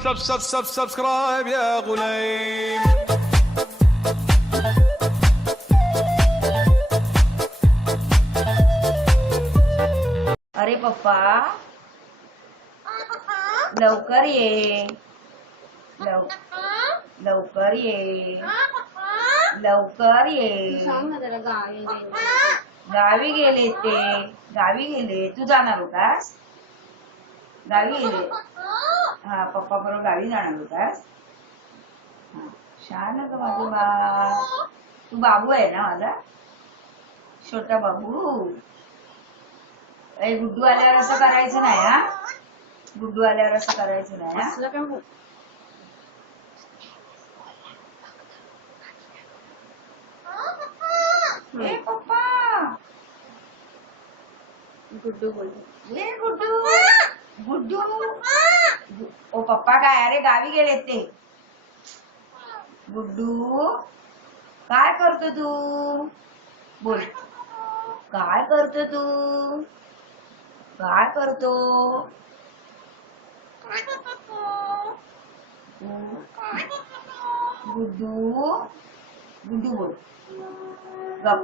سبسكرايب يا غليم. अरे पप्पा लवकर ये. लवकर ये. लवकर ये. गावी गेले ते. गावी गेले. तू जाणार होतास गावी गेले. हा पप्पा बरोबर गावी जाणार होतास. छान ग माझं बा. तू बाबू आहे ना माझा छोटा बाबू. गुड्डू आल्यावर असं करायचं नाही हा. गुड्डू आल्यावर असं करायचं नाही हा. ए पप्पा गुड्डू बोल. ए गुड्डू गुड्डू. ओ पप्पा काय अरे गावी गेले ते. गुड्डू काय करतो तू बोल. काय करतो तू. काय करतो. गुड्डू गुड्डू बोल. गप.